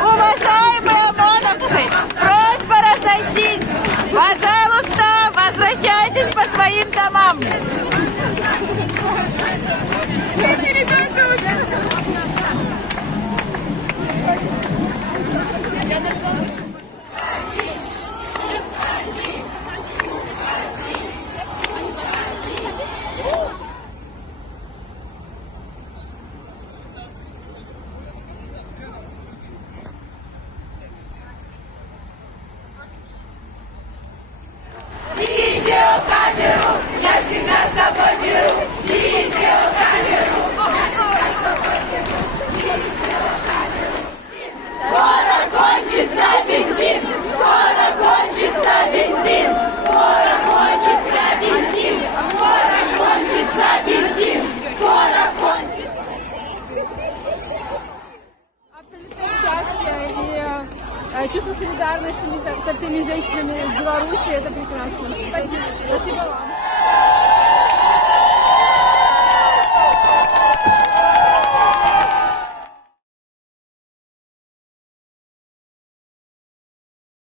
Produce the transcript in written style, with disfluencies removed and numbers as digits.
Уважаемые ОМОНовцы, просьба разойтись. Пожалуйста, возвращайтесь по своим домам. Видеокамеру я всегда с собой беру. Видеокамеру я всегда с собой беру. Видеокамеру. Скоро кончится бензин. Скоро кончится бензин. Скоро кончится бензин. Скоро кончится бензин. Скоро кончится. Абсолютное счастье и чувство солидарности со всеми женщинами в Беларуси. Это прекрасно. Спасибо. Спасибо вам.